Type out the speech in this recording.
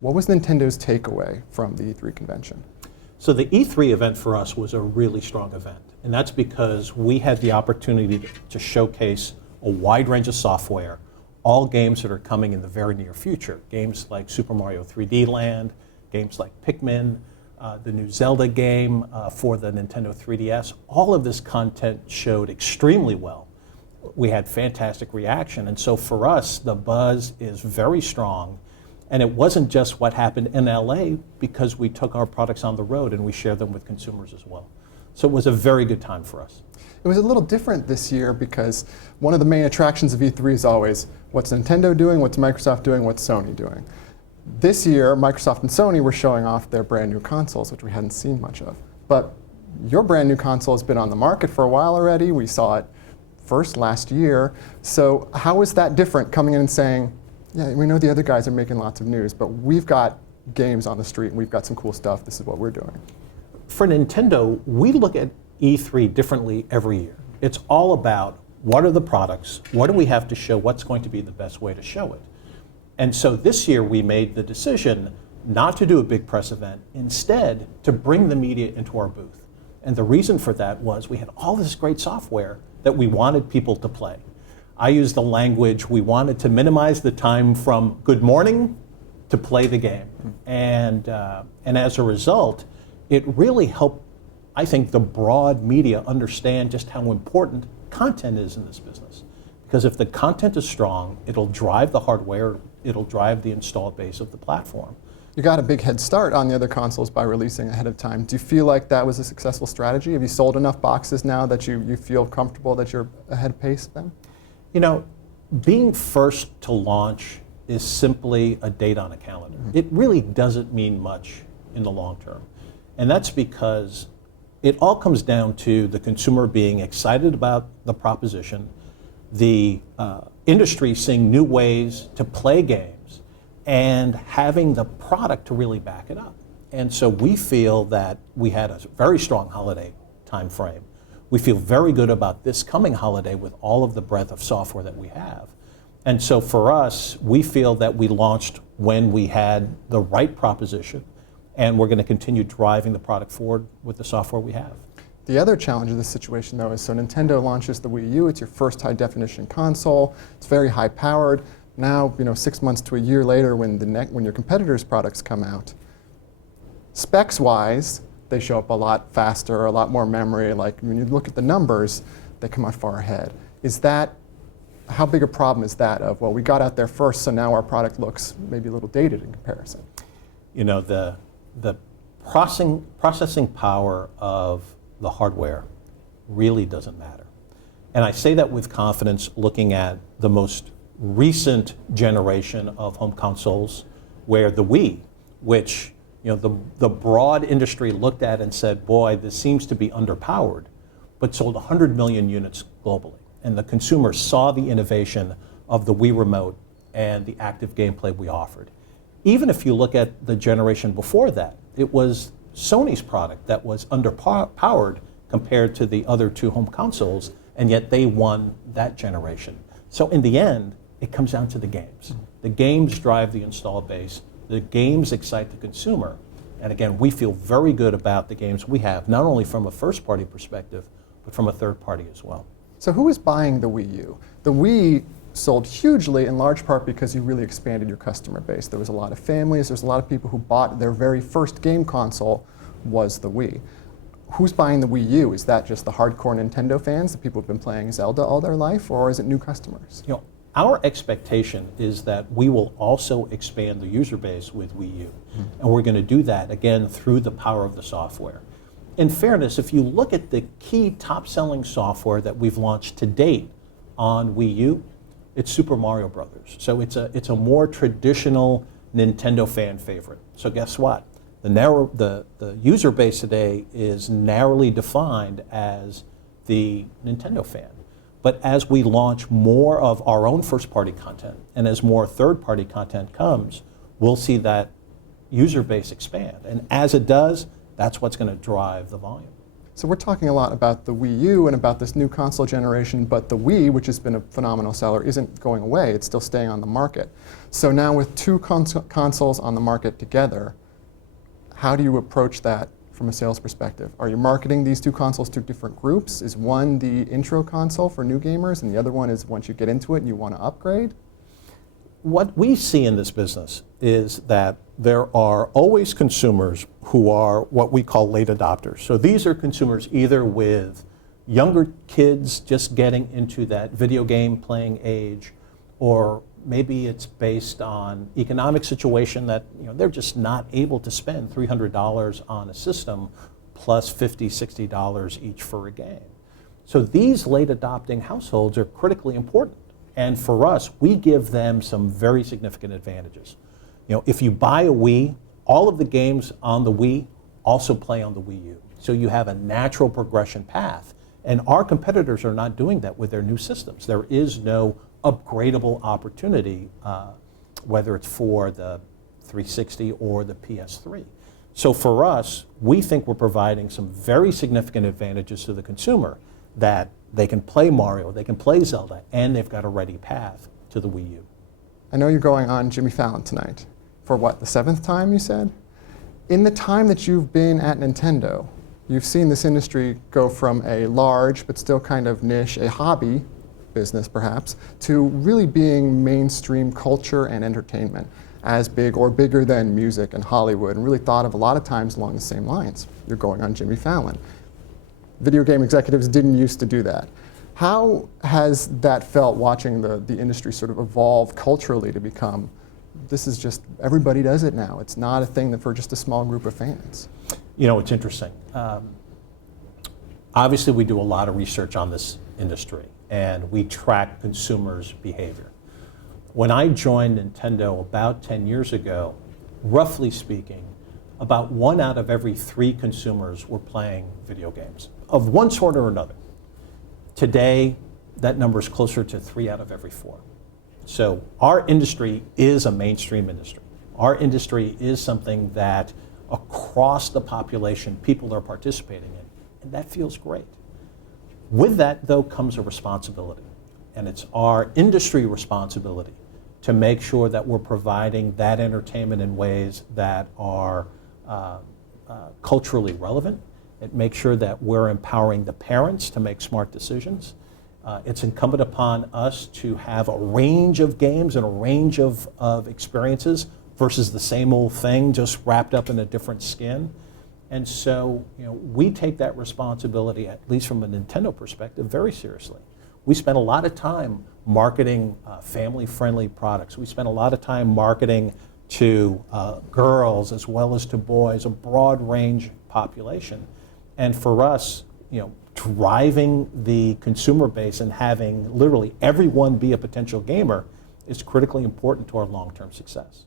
What was Nintendo's takeaway from the E3 convention? So the E3 event for us was a really strong event, and that's because we had the opportunity to showcase a wide range of software, all games that are coming in the very near future. Games like Super Mario 3D Land, games like Pikmin, the new Zelda game for the Nintendo 3DS. All of this content showed extremely well. We had fantastic reaction, and so for us, the buzz is very strong. And it wasn't just what happened in LA, because we took our products on the road and we shared them with consumers as well. So it was a very good time for us. It was a little different this year because one of the main attractions of E3 is always what's Nintendo doing, what's Microsoft doing, what's Sony doing. This year, Microsoft and Sony were showing off their brand new consoles, which we hadn't seen much of. But your brand new console has been on the market for a while already. We saw it first last year. So how is that different, coming in and saying, yeah, we know the other guys are making lots of news, but we've got games on the street and we've got some cool stuff. This is what we're doing. For Nintendo, we look at E3 differently every year. It's all about what are the products, what do we have to show, what's going to be the best way to show it. And so this year we made the decision not to do a big press event, instead to bring the media into our booth. And the reason for that was we had all this great software that we wanted people to play. I use the language, we wanted to minimize the time from good morning to play the game. And as a result, it really helped, I think, the broad media understand just how important content is in this business. Because if the content is strong, it'll drive the hardware, it'll drive the installed base of the platform. You got a big head start on the other consoles by releasing ahead of time. Do you feel like that was a successful strategy? Have you sold enough boxes now that you feel comfortable that you're ahead of pace then? You know, being first to launch is simply a date on a calendar. Mm-hmm. It really doesn't mean much in the long term. And that's because it all comes down to the consumer being excited about the proposition, the industry seeing new ways to play games, and having the product to really back it up. And so we feel that we had a very strong holiday time frame. We feel very good about this coming holiday with all of the breadth of software that we have. And so for us, we feel that we launched when we had the right proposition, and we're going to continue driving the product forward with the software we have. The other challenge of this situation, though, is so Nintendo launches the Wii U. It's your first high-definition console. It's very high-powered. Now, 6 months to a year later, when your competitors' products come out, specs-wise, they show up a lot faster, a lot more memory. Like when you look at the numbers, they come out far ahead. How big a problem is that of, well, we got out there first, so now our product looks maybe a little dated in comparison? You know, the processing power of the hardware really doesn't matter. And I say that with confidence looking at the most recent generation of home consoles, where the Wii, which the broad industry looked at and said, boy, this seems to be underpowered, but sold 100 million units globally. And the consumer saw the innovation of the Wii Remote and the active gameplay we offered. Even if you look at the generation before that, it was Sony's product that was underpowered compared to the other two home consoles, and yet they won that generation. So in the end, it comes down to the games. The games drive the installed base. The games excite the consumer. And again, we feel very good about the games we have, not only from a first-party perspective, but from a third-party as well. So who is buying the Wii U? The Wii sold hugely in large part because you really expanded your customer base. There was a lot of families, there's a lot of people who bought their very first game console was the Wii. Who's buying the Wii U? Is that just the hardcore Nintendo fans, the people who've been playing Zelda all their life, or is it new customers? Our expectation is that we will also expand the user base with Wii U. And we're going to do that, again, through the power of the software. In fairness, if you look at the key top-selling software that we've launched to date on Wii U, it's Super Mario Brothers. So it's a more traditional Nintendo fan favorite. So guess what? The user base today is narrowly defined as the Nintendo fan. But as we launch more of our own first-party content, and as more third-party content comes, we'll see that user base expand. And as it does, that's what's going to drive the volume. So we're talking a lot about the Wii U and about this new console generation, but the Wii, which has been a phenomenal seller, isn't going away. It's still staying on the market. So now with two consoles on the market together, how do you approach that from a sales perspective? Are you marketing these two consoles to different groups? Is one the intro console for new gamers, and the other one is once you get into it and you want to upgrade? What we see in this business is that there are always consumers who are what we call late adopters. So these are consumers either with younger kids just getting into that video game playing age, or maybe it's based on economic situation that they're just not able to spend $300 on a system plus $50, $60 each for a game. So these late adopting households are critically important. And for us, we give them some very significant advantages. If you buy a Wii, all of the games on the Wii also play on the Wii U. So you have a natural progression path. And our competitors are not doing that with their new systems. There is no upgradable opportunity, whether it's for the 360 or the PS3. So for us, we think we're providing some very significant advantages to the consumer, that they can play Mario, they can play Zelda, and they've got a ready path to the Wii U. I know you're going on Jimmy Fallon tonight. For what, the 7th time, you said? In the time that you've been at Nintendo, you've seen this industry go from a large but still kind of niche, a hobby business perhaps, to really being mainstream culture and entertainment, as big or bigger than music and Hollywood, and really thought of a lot of times along the same lines. You're going on Jimmy Fallon. Video game executives didn't used to do that. How has that felt, watching the industry sort of evolve culturally to become, this is just, everybody does it now. It's not a thing that for just a small group of fans. It's interesting. Obviously, we do a lot of research on this industry, and we track consumers' behavior. When I joined Nintendo about 10 years ago, roughly speaking, about 1 out of every 3 consumers were playing video games of one sort or another. Today, that number is closer to 3 out of every 4. So our industry is a mainstream industry. Our industry is something that across the population, people are participating in, and that feels great. With that, though, comes a responsibility, and it's our industry responsibility to make sure that we're providing that entertainment in ways that are culturally relevant, and make sure that we're empowering the parents to make smart decisions. It's incumbent upon us to have a range of games and a range of experiences versus the same old thing just wrapped up in a different skin. And so we take that responsibility, at least from a Nintendo perspective, very seriously. We spend a lot of time marketing family-friendly products. We spend a lot of time marketing to girls as well as to boys, a broad range population. And for us, driving the consumer base and having literally everyone be a potential gamer is critically important to our long-term success.